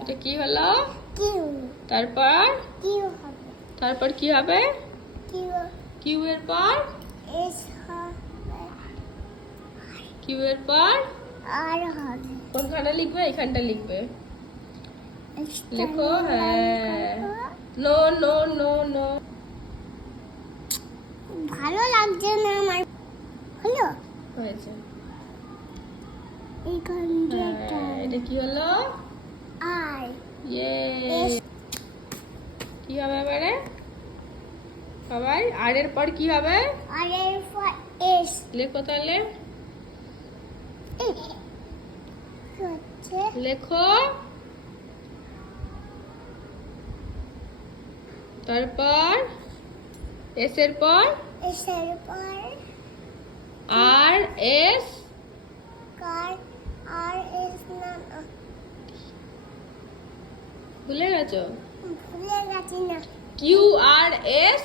এটা কি হলো? কিউ। তারপর কিউ হবে। তারপর কি হবে? কিউ। কিউ এর পর এস হবে। কিউ এর পর আর হবে। কোনখানটা লিখবে? এখানটা লিখবে। এক্সট্রা লেখো। লাইন হ্যাঁ। করবো। No no no no. ভালো লাগছে না আমার। হলো হয়েছে। এইখান দিয়ে হ্যাঁ, এটা কি হলো? আর ইয়ে। এস। কি হবে এবারে সবাই? আর এর পর কি হবে? আর এর পর এস লেখো তাহলে। হচ্ছে লেখো। তারপর এস এর পর এস এর পর আর এস কার আর এস না ভুলে গেছো? ভুলে গেছি না কিউ আর এস